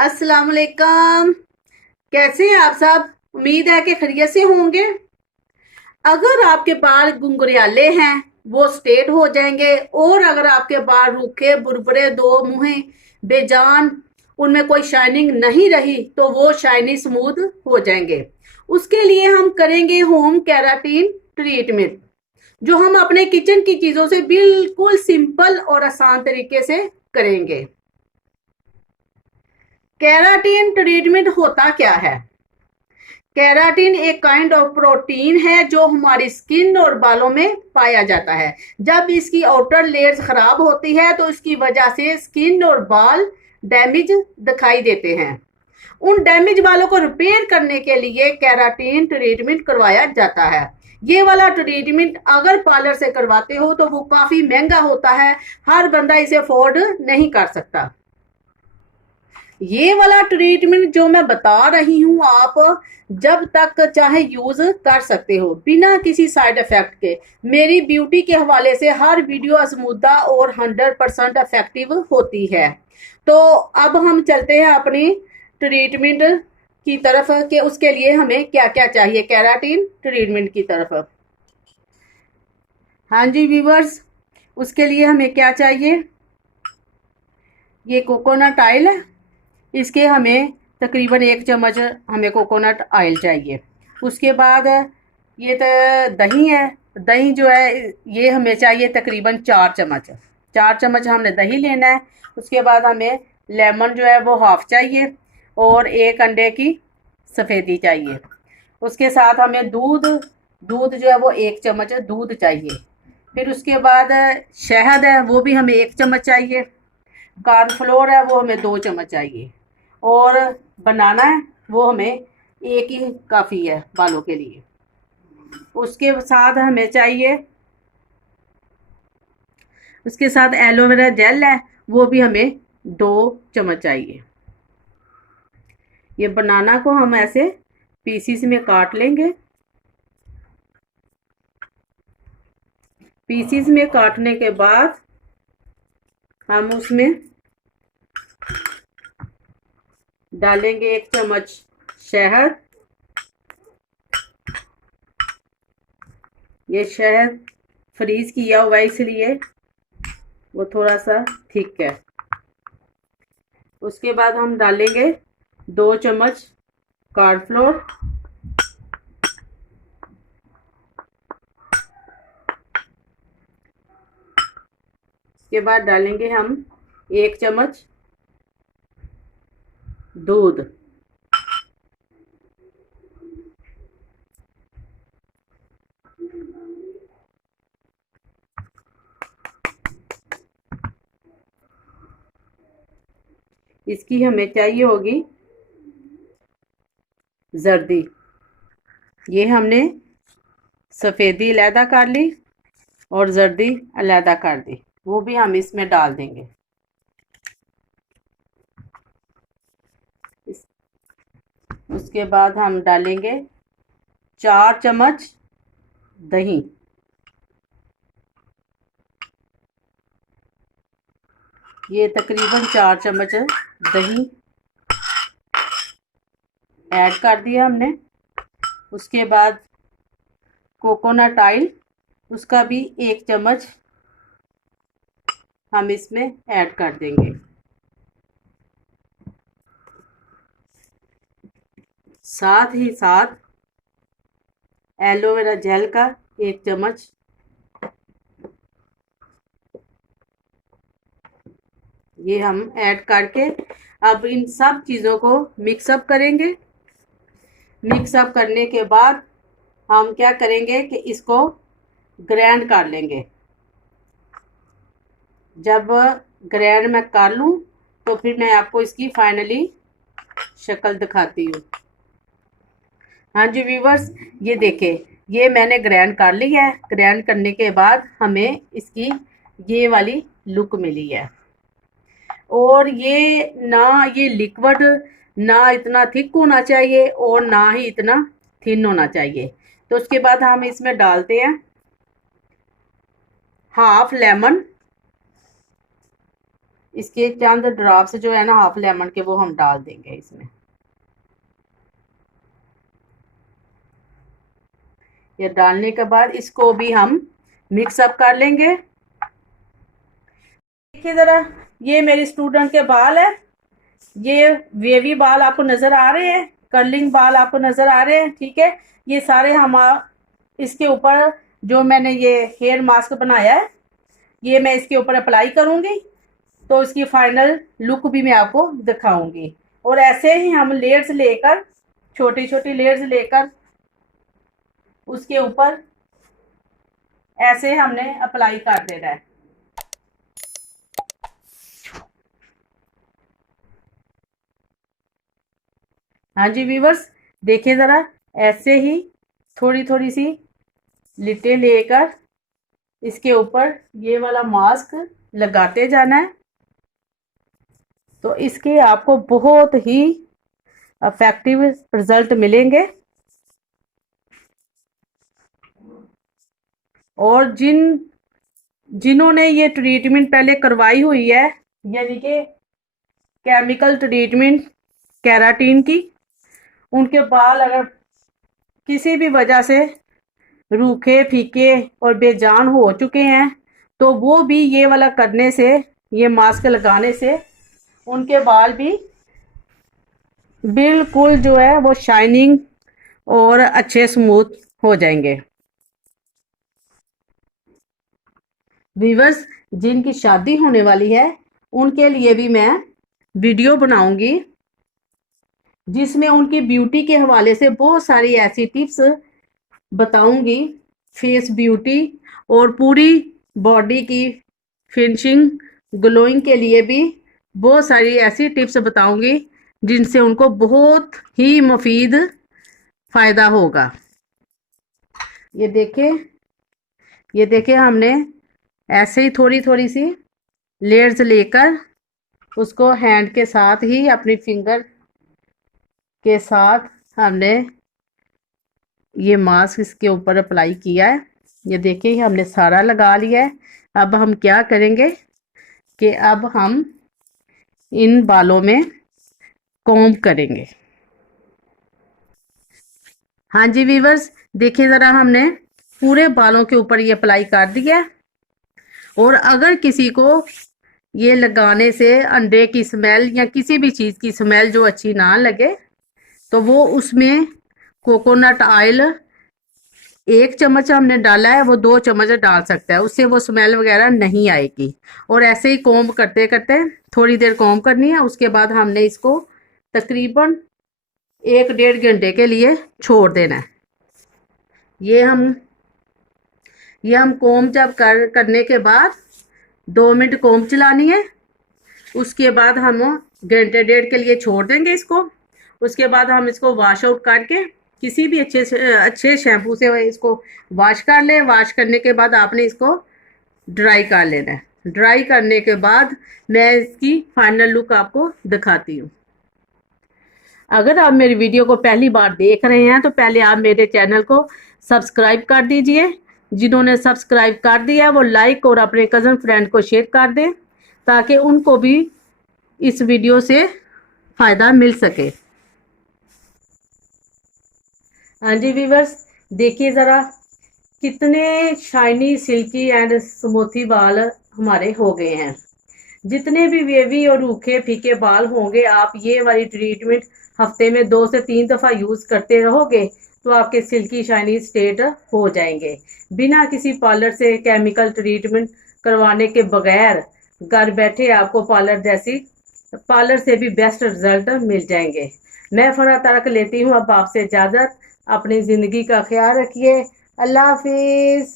अस्सलाम वालेकुम। कैसे हैं आप सब? उम्मीद है कि खैरियत से होंगे। अगर आपके बाल गुंगरियाले हैं वो स्ट्रेट हो जाएंगे, और अगर आपके बाल रूखे बुरबुरे दो मुहे बेजान, उनमें कोई शाइनिंग नहीं रही तो वो शाइनी स्मूथ हो जाएंगे। उसके लिए हम करेंगे होम केराटिन ट्रीटमेंट, जो हम अपने किचन की चीजों से बिल्कुल सिंपल और आसान तरीके से करेंगे। केराटिन ट्रीटमेंट होता क्या है? केराटिन एक काइंड ऑफ प्रोटीन है जो हमारी स्किन और बालों में पाया जाता है। जब इसकी आउटर लेयर्स खराब होती है तो इसकी वजह से स्किन और बाल डैमेज दिखाई देते हैं। उन डैमेज बालों को रिपेयर करने के लिए केराटिन ट्रीटमेंट करवाया जाता है। ये वाला ट्रीटमेंट अगर पार्लर से करवाते हो तो वो काफी महंगा होता है, हर बंदा इसे अफोर्ड नहीं कर सकता। ये वाला ट्रीटमेंट जो मैं बता रही हूँ, आप जब तक चाहे यूज कर सकते हो बिना किसी साइड इफेक्ट के। मेरी ब्यूटी के हवाले से हर वीडियो आजमूदा और 100% इफेक्टिव होती है। तो अब हम चलते हैं अपनी ट्रीटमेंट की तरफ कि उसके लिए हमें क्या क्या चाहिए केराटिन ट्रीटमेंट की तरफ। हाँ जी व्यूवर्स, उसके लिए हमें क्या चाहिए? ये कोकोनट ऑयल है। इसके हमें तकरीबन 1 चम्मच हमें कोकोनट ऑयल चाहिए। उसके बाद ये तो दही है। दही जो है ये हमें चाहिए तकरीबन 4 चम्मच। 4 चम्मच हमने दही लेना है। उसके बाद हमें लेमन जो है वो हाफ चाहिए, और 1 अंडे की सफ़ेदी चाहिए। उसके साथ हमें दूध दूध जो है वो 1 चम्मच दूध चाहिए। फिर उसके बाद शहद है, वो भी हमें 1 चम्मच चाहिए। कॉर्नफ्लोर है, वो हमें 2 चम्मच चाहिए। और बनाना है, वो हमें एक ही काफ़ी है बालों के लिए। उसके साथ हमें चाहिए, उसके साथ एलोवेरा जेल है, वो भी हमें 2 चम्मच चाहिए। ये बनाना को हम ऐसे पीसीस में काट लेंगे। पीसीस में काटने के बाद हम उसमें डालेंगे 1 चम्मच शहद। ये शहद फ्रीज किया हुआ है, इसलिए वो थोड़ा सा थिक है। उसके बाद हम डालेंगे 2 चम्मच कॉर्नफ्लोर। उसके बाद डालेंगे हम 1 चम्मच दूध। इसकी हमें चाहिए होगी जर्दी। ये हमने सफ़ेदी अलहदा कर ली और जर्दी अलहदा कर दी, वो भी हम इसमें डाल देंगे। उसके बाद हम डालेंगे 4 चम्मच दही। ये तकरीबन 4 चम्मच दही ऐड कर दिया हमने। उसके बाद कोकोनट ऑयल, उसका भी 1 चम्मच हम इसमें ऐड कर देंगे। साथ ही साथ एलोवेरा जेल का 1 चम्मच ये हम ऐड करके अब इन सब चीज़ों को मिक्सअप करेंगे। मिक्सअप करने के बाद हम क्या करेंगे कि इसको ग्राइंड कर लेंगे। जब ग्राइंड मैं कर लूँ तो फिर मैं आपको इसकी फाइनली शक्ल दिखाती हूँ। हाँ जी व्यूवर्स, ये देखें, ये मैंने ग्राइंड कर लिया है। ग्राइंड करने के बाद हमें इसकी ये वाली लुक मिली है। और ये ना ये लिक्विड ना इतना थिक होना चाहिए और ना ही इतना थिन होना चाहिए। तो उसके बाद हम इसमें डालते हैं हाफ लेमन। इसके चंद ड्रॉप्स जो है ना हाफ लेमन के वो हम डाल देंगे इसमें। ये डालने के बाद इसको भी हम मिक्स अप कर लेंगे। देखिए ज़रा, ये मेरी स्टूडेंट के बाल है, ये वेवी बाल आपको नज़र आ रहे हैं, कर्लिंग बाल आपको नज़र आ रहे हैं, ठीक है। ये सारे हम इसके ऊपर जो मैंने ये हेयर मास्क बनाया है ये मैं इसके ऊपर अप्लाई करूँगी, तो इसकी फाइनल लुक भी मैं आपको दिखाऊंगी। और ऐसे ही हम लेयर्स लेकर, छोटी छोटी लेयर्स लेकर उसके ऊपर ऐसे हमने अप्लाई कर देना है। हाँ जी व्यूवर्स, देखिए ज़रा, ऐसे ही थोड़ी थोड़ी सी लिटें लेकर इसके ऊपर ये वाला मास्क लगाते जाना है, तो इसके आपको बहुत ही इफेक्टिव रिजल्ट मिलेंगे। और जिन्होंने ये ट्रीटमेंट पहले करवाई हुई है, यानी कि केमिकल ट्रीटमेंट केराटिन की, उनके बाल अगर किसी भी वजह से रूखे फीके और बेजान हो चुके हैं, तो वो भी ये वाला करने से, ये मास्क लगाने से उनके बाल भी बिल्कुल जो है वो शाइनिंग और अच्छे स्मूथ हो जाएंगे। व्यूअर्स, जिनकी शादी होने वाली है उनके लिए भी मैं वीडियो बनाऊंगी जिसमें उनकी ब्यूटी के हवाले से बहुत सारी ऐसी टिप्स बताऊंगी, फेस ब्यूटी और पूरी बॉडी की फिनिशिंग ग्लोइंग के लिए भी बहुत सारी ऐसी टिप्स बताऊंगी जिनसे उनको बहुत ही मुफीद फ़ायदा होगा। ये देखें हमने ऐसे ही थोड़ी थोड़ी सी लेयर्स लेकर उसको हैंड के साथ ही, अपनी फिंगर के साथ हमने ये मास्क इसके ऊपर अप्लाई किया है। ये देखिए हमने सारा लगा लिया है। अब हम क्या करेंगे कि अब हम इन बालों में कॉम्ब करेंगे। हाँ जी व्यूअर्स, देखिए ज़रा, हमने पूरे बालों के ऊपर ये अप्लाई कर दिया। और अगर किसी को ये लगाने से अंडे की स्मेल या किसी भी चीज़ की स्मेल जो अच्छी ना लगे, तो वो उसमें कोकोनट ऑयल 1 चम्मच हमने डाला है, वो 2 चम्मच डाल सकता है, उससे वो स्मेल वगैरह नहीं आएगी। और ऐसे ही कॉम्ब करते करते थोड़ी देर कॉम्ब करनी है। उसके बाद हमने इसको तकरीबन 1-1.5 घंटे के लिए छोड़ देना है। ये हम कॉम्ब जब करने के बाद 2 मिनट कॉम्ब चलानी है। उसके बाद हम घंटे 1.5 के लिए छोड़ देंगे इसको। उसके बाद हम इसको वॉश आउट करके किसी भी अच्छे शैम्पू से इसको वॉश कर लें। वॉश करने के बाद आपने इसको ड्राई कर लेना है। ड्राई करने के बाद मैं इसकी फाइनल लुक आपको दिखाती हूँ। अगर आप मेरी वीडियो को पहली बार देख रहे हैं तो पहले आप मेरे चैनल को सब्सक्राइब कर दीजिए। जिन्होंने सब्सक्राइब कर दिया है वो लाइक और अपने कज़न फ्रेंड को शेयर कर दें ताकि उनको भी इस वीडियो से फ़ायदा मिल सके। हाँ जी व्यूअर्स, देखिए ज़रा, कितने शाइनी सिल्की एंड स्मूथी बाल हमारे हो गए हैं। जितने भी वेवी और रूखे फीके बाल होंगे, आप ये वाली ट्रीटमेंट हफ्ते में 2 से 3 दफ़ा यूज़ करते रहोगे तो आपके सिल्की शाइनी स्टेट हो जाएंगे। बिना किसी पार्लर से केमिकल ट्रीटमेंट करवाने के बगैर घर बैठे आपको पार्लर से भी बेस्ट रिजल्ट मिल जाएंगे। मैं फरा तारक लेती हूँ अब आपसे इजाज़त। अपनी ज़िंदगी का ख्याल रखिए। अल्लाह हाफिज़।